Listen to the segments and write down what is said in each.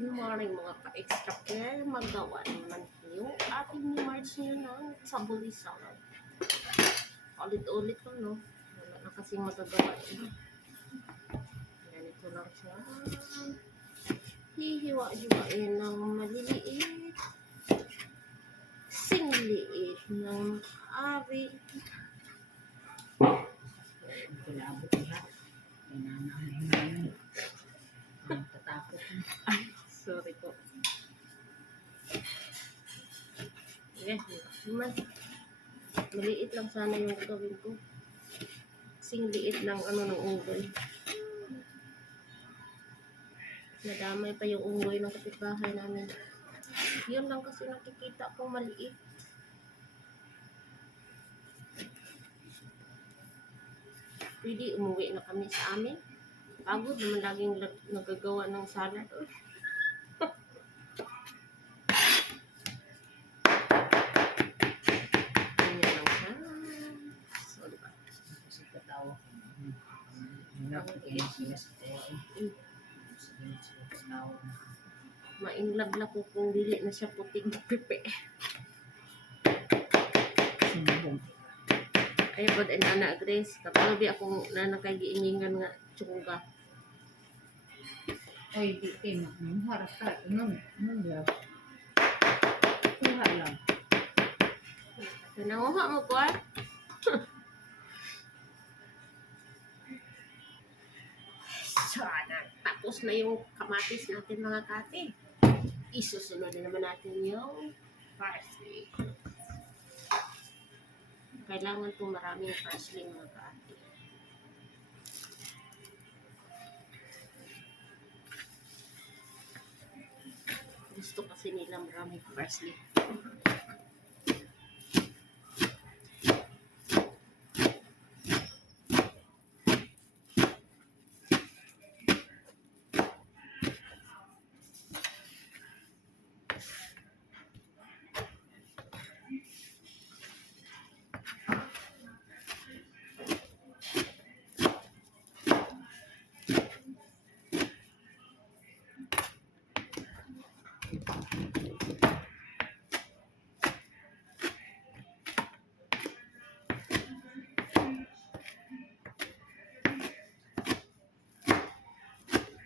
Good morning mga ka-extra care. Magawa naman yung ating ni March nyo ng sabuli salad. Ulit-ulit lang, no? Wala na kasing magagawa. Ganito lang siya. Hihiwa-hiwain ng maliliit. Singliit ng ari. Kilabot na. Pinanahin na yun. Tatakot na. Ay, sorry po. Yes, maliit lang sana yung gawin ko. Kasing liit ng ng unggoy. Nadamay pa yung unggoy ng kapitbahay namin. Yun lang kasi nakikita kong maliit. Pwede umuwi na kami sa amin. Pagod naman laging nagagawa ng salad. Ganyan lang siya. So, diba? Kasi katawa. Nakikinig sila sa tawa. Sige, katawa. Mainlove na po kung dili na siya puting pipi. Sinubong. Ay, God and Ana Grace. Kapag akong nanakagiiningan nga tsunga. Oy, di kayo magmumhara ka. Ano ba? Kuha lang. Nanguha mo ko ah. Sana. Tapos na yung kamatis natin mga kate. Isusunod na naman natin yung parsley. Kailangan po maraming parsley mga kate. Gusto kasi nila maraming parsley.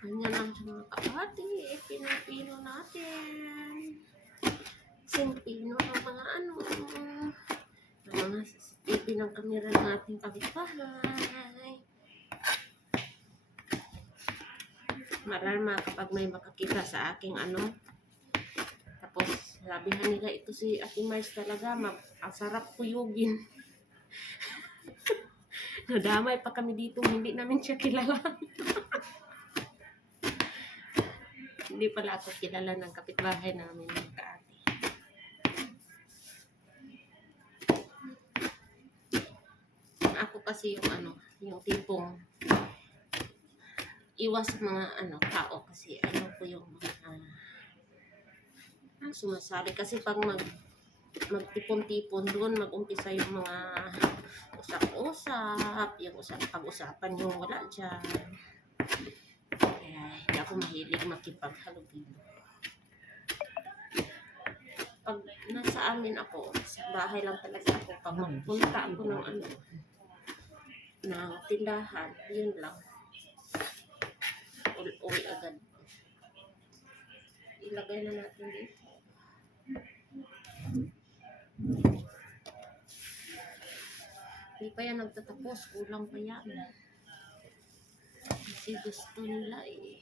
Ganyan lang sa mga kapati. Pinapino natin. Simpino ng mga ng mga CCTV ng kamera ng ating kapitbahay. Marama kapag may makakita sa aking tapos sabihan nila ito si Ate Mars talaga, ang sarap kuyugin. Nadamay pa kami dito, hindi namin siya kilala. Hindi pala ako kilala ng kapitbahay namin ng kaati. Ako kasi yung yung tipong iwas sa mga tao kasi ayaw ko yung sumasali kasi pag magtipon-tipon doon mag-umpisa yung mga usap-usap, yung pag-usapan yung wala dyan. Kaya hindi ako mahilig makipaghalubilo. Pag nasa amin ako, sa bahay lang talaga ako, pag magpunta ako ng ng tindahan, yun lang. Uwi agad. Ilagay na natin dito. Hindi pa yan nagtatapos, kulang pa yan. Kasi gusto nila eh.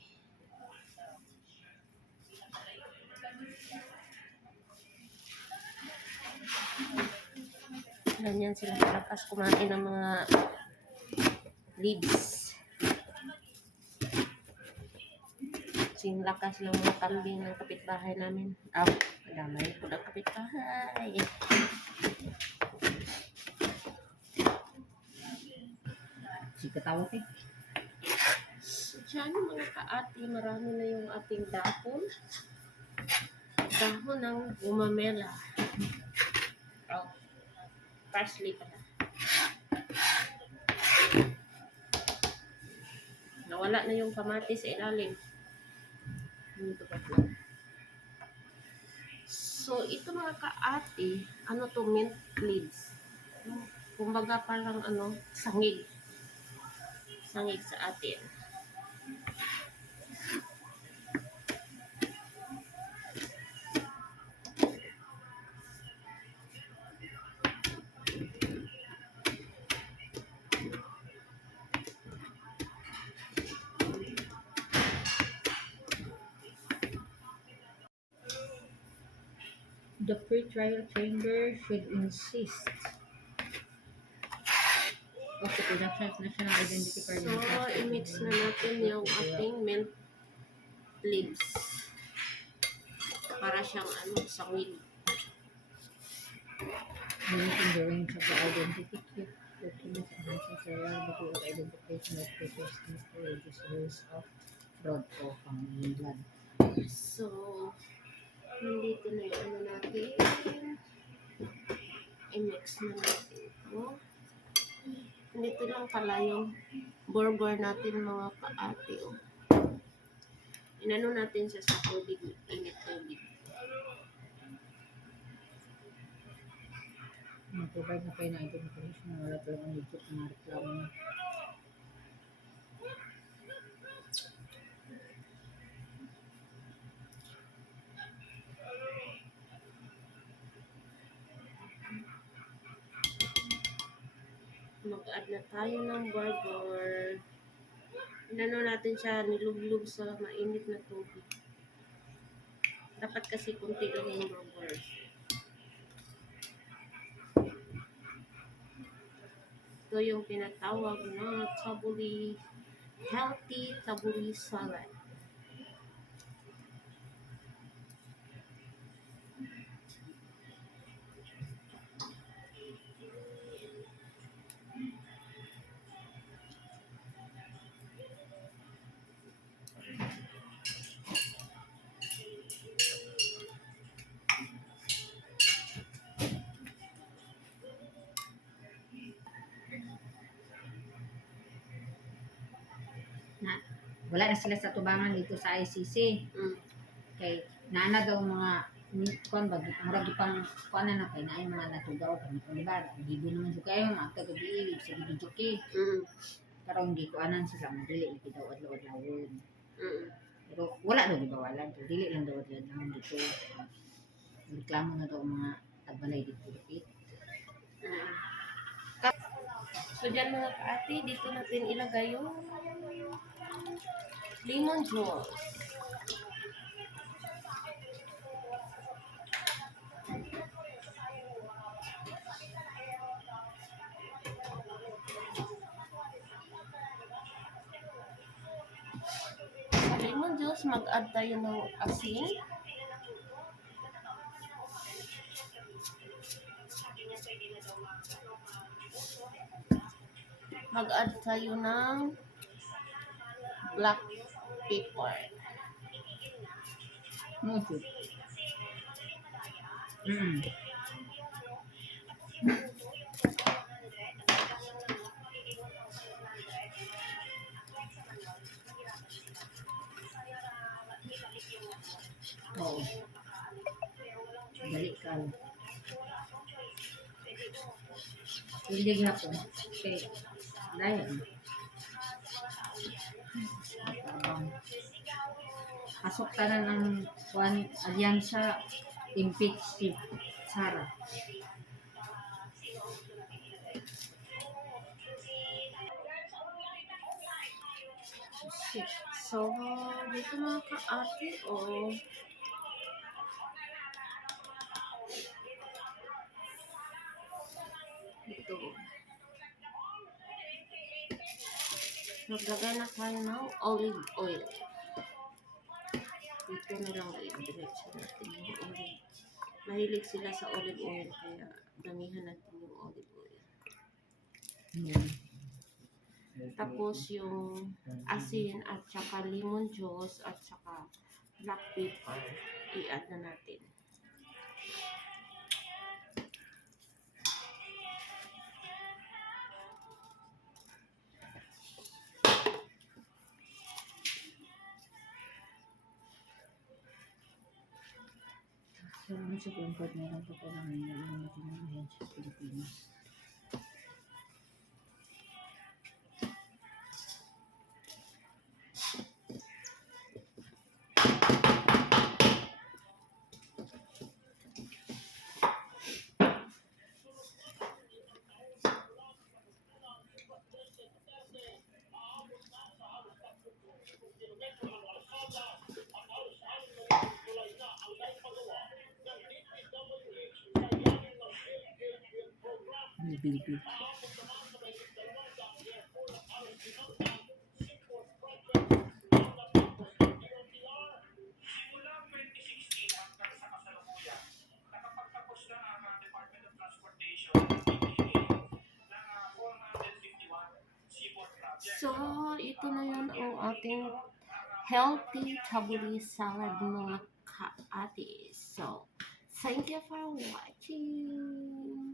Ganyan sila kalapas kumain ng mga leaves. Kasing lakas ng mga kambing ng kapitbahay namin. Madamay po ng kapitbahay. Si katawa eh. Diyan mga kaati, marami na yung ating dahon. Dahon ng gumamela. Parsley pala. Nawala na yung kamatis sa ilalim. dito pa lang. So, ito mga kaati, ano to, mint leaves. Kumbaga parang ano, sangig. Sangig sa atin. The free trial chamber should insist of the production of national identity card. So, i-mix na natin yung ating mint leaves. Para siyang ano, sangig. Limiting the range of the identity kit documents enhances the reliability of identification of papers and registers of fraud o panginglan. So, nandito na yung ano natin. I-mix na natin ito. Nandito lang pala yung burger natin mga kaati. Oh. Inano natin siya sa tubig, init tubig. Mag-provide na kayo ng information na wala talagang legit na reklamo na. Mag-add na tayo ng burger. Inano natin siya, nilublog sa mainit na tubig. Dapat kasi kunti lang yung burger. Ito yung pinatawag na tabbouleh, healthy tabbouleh salad. Wala na sila sa tubangan dito sa ICC. Mm. Kay naana daw mga kon ba murag pang kuan na kay naay mga natugaw kami di ba gibo naman jud kayo mga taga-biig sa gibijoki karon gi kuanan sila madili lagi daw adlaw-adlawon pero wala daw gibawalan so dili lang daw adlaw dito reklamo na daw mga tagbalay dito dapit. So dyan mga kaati, dito natin ilagay yung lemon juice. Sa lemon juice, mag-add tayo ng asin. Mag-add tayo ng black pepper. Mucho. Oo. Dali ka. Hindi gihapon. Okay. Dahil. Pasok ka na ng alyansa impeach si Sara. So, dito mga kaati, ito. Maglagay na tayo ng olive oil. Dito na lang i-diretso natin yung olive. Mahilig sila sa olive oil, kaya damihan natin yung olive oil. Tapos yung asin at saka lemon juice at saka black pepper, i-add na natin. So, ano sa Concord, meron pa pala may natin ng sa Pilipinas. Bilbil. So, ito na yun ang ating healthy tabbouleh salad mga ka-ate. So, thank you for watching.